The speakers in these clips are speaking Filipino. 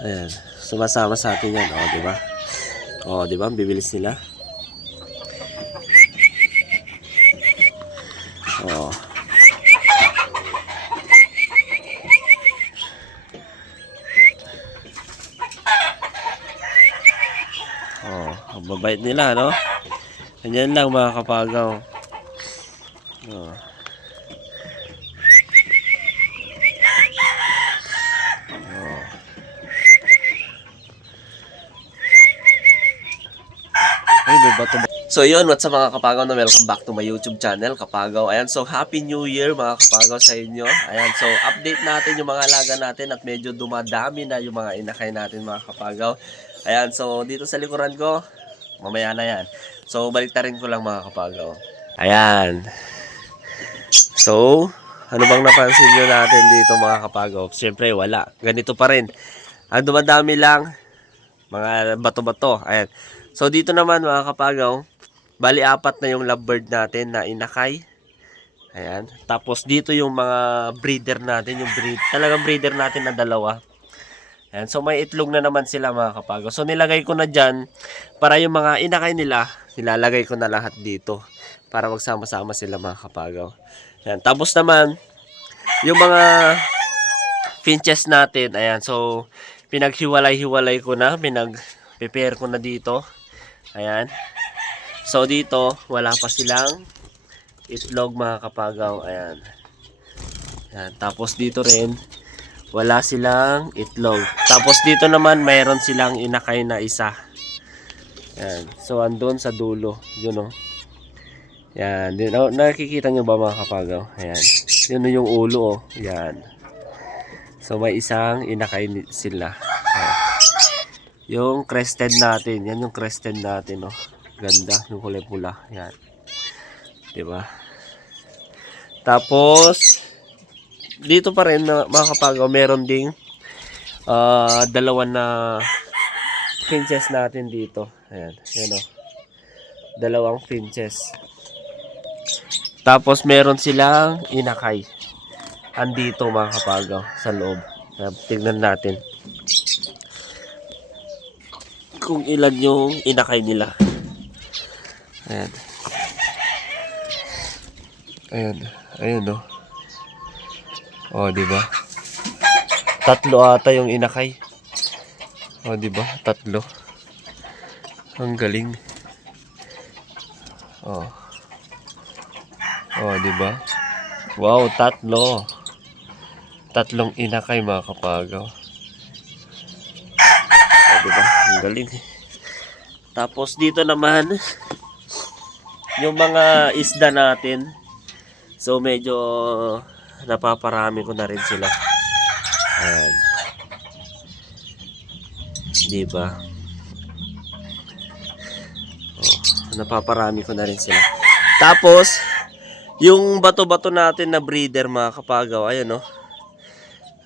Ayan. Sumasama sa atin yan. O, diba? O, diba? Ang bibilis nila. O. O, ang babait nila, no? Ganyan lang mga kapagaw. O. Ay, may bato ba? So yun, what's up mga kapagaw na welcome back to my YouTube channel, Kapagaw. Ayan, so Happy New Year mga kapagaw sa inyo. Ayan, so update natin yung mga alaga natin at medyo dumadami na yung mga inakay natin mga kapagaw. Ayan, so dito sa likuran ko, mamaya na yan. So baliktarin ko lang mga kapagaw. Ayan. So, ano bang napansin nyo natin dito mga kapagaw? Siyempre wala, ganito pa rin. Ang dumadami lang, mga bato-bato. Ayan. So dito naman mga kapagaw, bali apat na yung lovebird natin na inakay. Ayan. Tapos dito yung mga breeder natin, yung talagang breeder natin na dalawa. Ayan. So may itlog na naman sila mga kapagaw. So nilagay ko na dyan para yung mga inakay nila, nilalagay ko na lahat dito para magsama-sama sila mga kapagaw. Ayan. Tapos naman yung mga finches natin, ayan. So pinaghiwalay-hiwalay ko na, pinag-prepare ko na dito. Ayan. So dito, wala pa silang itlog mga kapagaw. Ayan. Ayan. Tapos dito rin, wala silang itlog. Tapos dito naman, mayroon silang inakay na isa. Ayan. So andun sa dulo. Yun o. Ayan. Nakikita nyo ba mga kapagaw? Ayan. Yun yung ulo o. Ayan. So may isang inakay sila. Ayan. Yung crested natin. Yan yung crested natin o. Ganda, yung kulay pula. Yan. Diba? Tapos, dito pa rin, mga kapagaw, meron ding dalawa na finches natin dito. Ayan. Yan o. Dalawang finches. Tapos, meron silang inakay. Andito, mga kapagaw, sa loob. Tignan natin kung ilan yung inakay nila. Ayan. Ayan. Ayan o. O, diba? Tatlo ata yung inakay. O, diba? Tatlo. Ang galing. O. O, diba? Wow, tatlo. Tatlong inakay mga kapagaw. O, diba? Ang galing. Tapos dito naman, yung mga isda natin, so medyo napaparami ko na rin sila. Ayan. Diba? Oh, napaparami ko na rin sila. Tapos, yung bato-bato natin na breeder mga kapagaw, ayan o.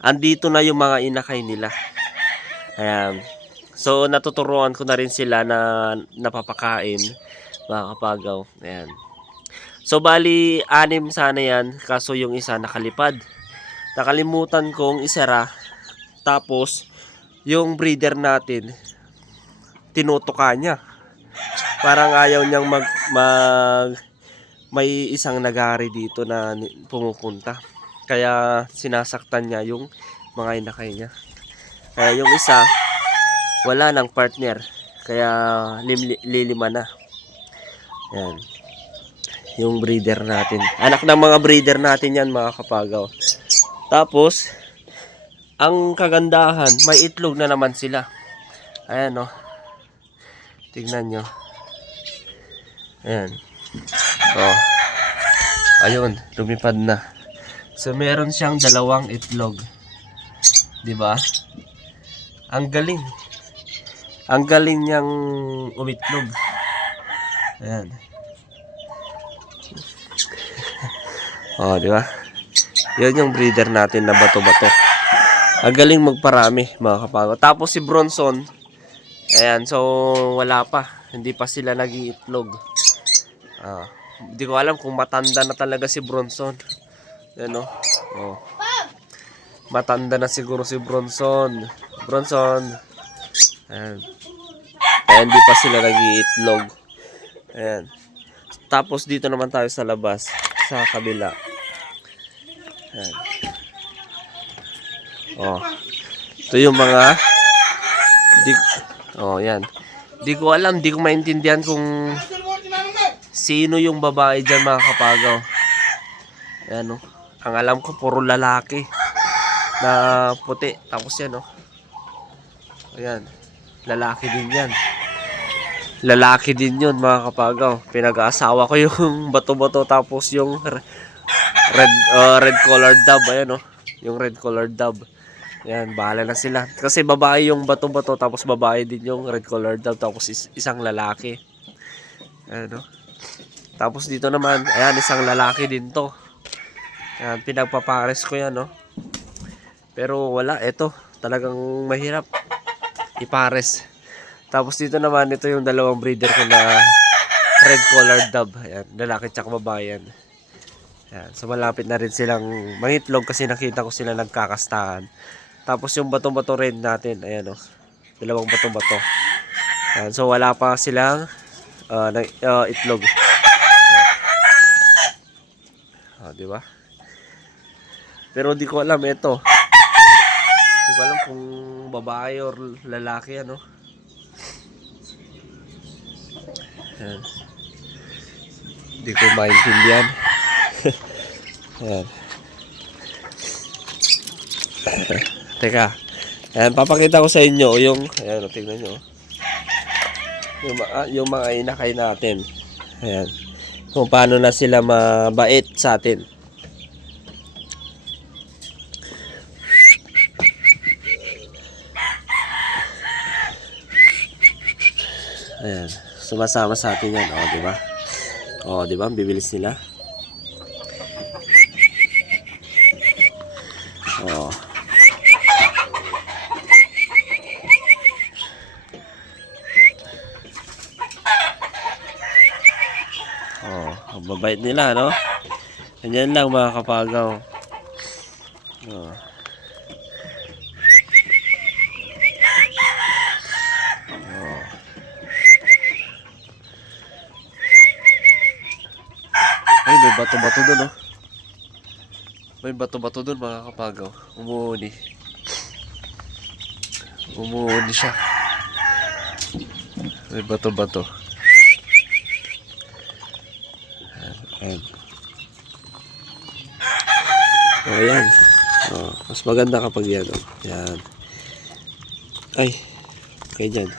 Andito na yung mga inakay nila. Ayan. So, natuturuan ko na rin sila na napapakain mga kapagaw. Ayan. So bali 6 sana yan, kaso yung isa nakalipad. Nakalimutan kong isara. Tapos yung breeder natin tinutuka niya. Parang ayaw niyang may isang nagari dito na pumupunta. Kaya sinasaktan niya yung mga inakay niya. Kaya yung isa wala nang partner. Kaya lilima na. Ayan. Yung breeder natin. Anak ng mga breeder natin yan mga kapagaw. Tapos, ang kagandahan, may itlog na naman sila. Ayan o. Tignan nyo. Ayan. O. Ayun, lumipad na. So, meron siyang dalawang itlog. Diba? Ang galing. Ang galing niyang umitlog. Ayan. Oh, di ba? Yan yung breeder natin na bato-bato. Ang galing magparami, mga kapagaw. Tapos si Bronson, ayan, so wala pa. Hindi pa sila nag-iitlog. Hindi ko alam kung matanda na talaga si Bronson. Yan o. Oh. Matanda na siguro si Bronson. Bronson. Ayan. Kaya hindi pa sila nag-iitlog. Ayan. Tapos dito naman tayo sa labas, sa kabila. Ayan. Oh. Ito yung mga yan. Di ko alam, di ko maintindihan kung sino yung babae dyan mga kapagaw. Ayan, oh. Ang alam ko puro lalaki na puti. Tapos yan, oh. Ayan. Lalaki din yan. Lalaki din yun mga kapagaw. Pinag-aasawa ko yung bato-bato tapos yung red colored dove. Ayan, oh. Yung red colored dove. Ayan, bahala na sila. Kasi babae yung bato-bato tapos babae din yung red colored dove tapos isang lalaki. Ayan, oh. Tapos dito naman, ayan, isang lalaki din to. Ayan, pinagpapares ko yan, no. Pero wala, eto. Talagang mahirap ipares. Tapos dito naman, ito yung dalawang breeder ko na red colored dove. Ayan, lalaki tsaka babae yan. Ayan, so malapit na rin silang mangitlog kasi nakita ko sila nagkakastahan. Tapos yung bato-bato rin natin, ayan, oh. Dalawang bato-bato. Ayan, so wala pa silang itlog. Di ba? Pero di ko alam ito. Di ko alam kung babae or lalaki, ano. Ayan. Di ko maintindihan. Ayan. Teka. Ayan, papakita ko sa inyo yung, ayan, tingnan nyo. Yung mga inakay natin. Ayan. Kung paano na sila mabait sa atin. Ayan, sumasama sa atin yan, oh, di ba? Oh, di ba? Bibilis nila. Oh. Oh, ang babait nila, no? Ganyan lang mga kapagaw. Oh. Ay, may bato-bato doon, oh. May bato-bato doon mga kapagaw. Umuuni. Umuuni siya. May bato-bato. Ayan. Oh, ayan. Oh, mas maganda kapag yan, oh. Ayan. Ay, okay dyan.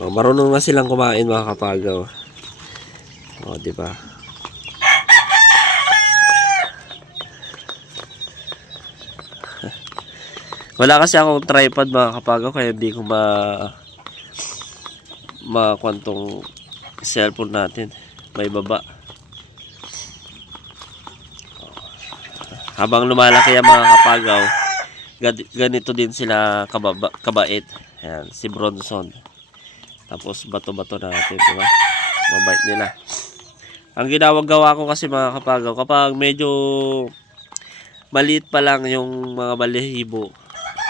Oh, marunong na silang kumain mga kapagaw. Oh, di ba? Wala kasi akong tripod mga kapagaw kaya hindi ko makwantong cellphone natin. May baba. Habang lumalaki ang mga kapagaw, ganito din sila kabait. Ayan, si Bronson. Tapos bato-bato natin, di ba? Mabait nila. Ang ginagawa ko kasi mga kapagaw, kapag medyo maliit pa lang yung mga balahibo,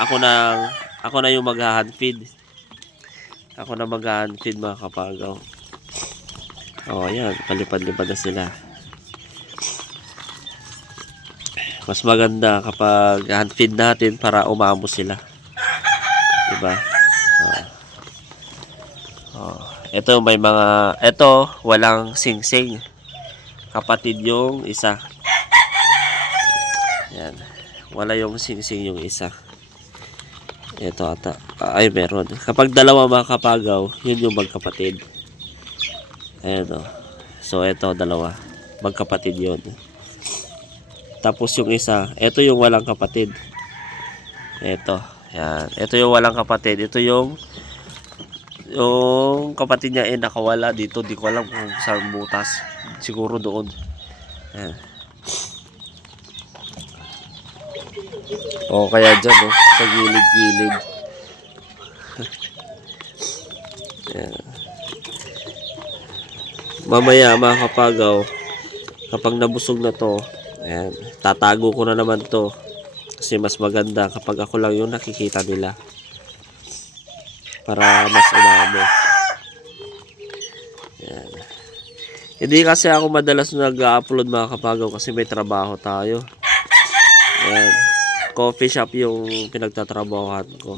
ako na yung mag-hand feed. Ako na mag-hand feed mga kapagaw. Oh, ayan, palipad-lipad na sila. Mas maganda kapag hand feed natin para umamo sila. Diba? Ito may mga, ito walang sing-sing. Kapatid yung isa. Yan. Wala yung sing-sing yung isa. Ito ata. Ay, meron. Kapag dalawa mga kapagaw, yun yung magkapatid. Ayan, o. So, ito dalawa. Magkapatid yun. Tapos yung isa, ito yung walang kapatid. Ito. Yan. Ito yung walang kapatid. Ito yung kapatid niya nakawala dito. Di ko alam kung saan butas. Siguro doon. Yan. O kaya dyan, no? Sa gilid-gilid. Yan. Mamaya mga kapagaw, kapag nabusog na to, ayan, tatago ko na naman to. Kasi mas maganda kapag ako lang yung nakikita nila. Para mas umami. Yan. Hindi kasi ako madalas nag-upload mga kapagaw kasi may trabaho tayo. Yan. Coffee shop yung pinagtatrabahohan ko.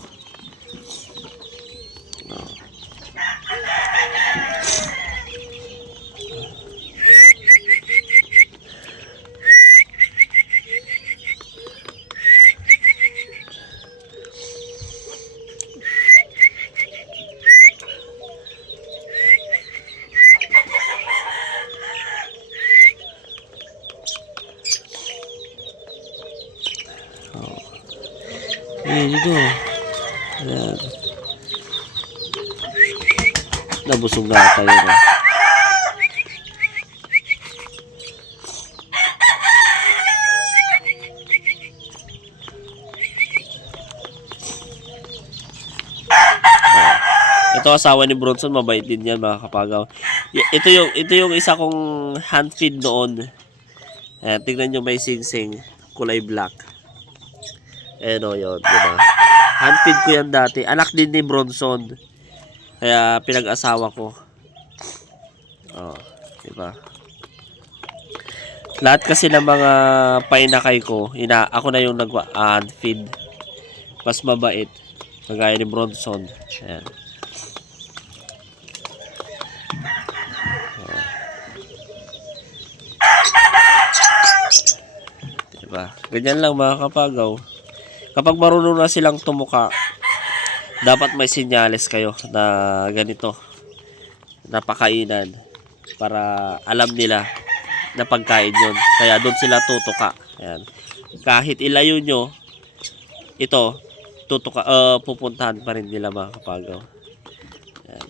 Dito. Ayan. Nabusog na tayo na. Ito asawa ni Bronson, mabait din yan mga kapagaw. Ito yung isa kong hand feed noon. Ayan, tingnan nyo may sing-sing, kulay black. Ayan o yun, diba? Hand feed ko yan dati. Anak din ni Bronson. Kaya pinag-asawa ko. Oh, diba? Lahat kasi ng mga painakay ko, ako na yung nag-hand feed. Mas mabait. Kagaya ni Bronson. Ayan. Diba? Ganyan lang mga kapagaw. Kapag marunong na silang tumuka, dapat may senyales kayo na ganito, napakainan, para alam nila na pagkain yun. Kaya doon sila tutuka. Ayan. Kahit ilayo nyo, ito, tutuka, pupuntahan pa rin nila mga kapagaw. Ayan.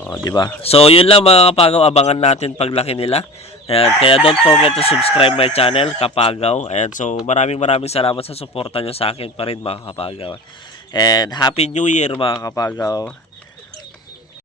O, diba? So, yun lang mga kapagaw. Abangan natin paglaki nila. Ayan, kaya don't forget to subscribe my channel, Kapagaw. Ayan, so maraming salamat sa suporta nyo sa akin pa rin mga kapagaw. And Happy New Year mga kapagaw.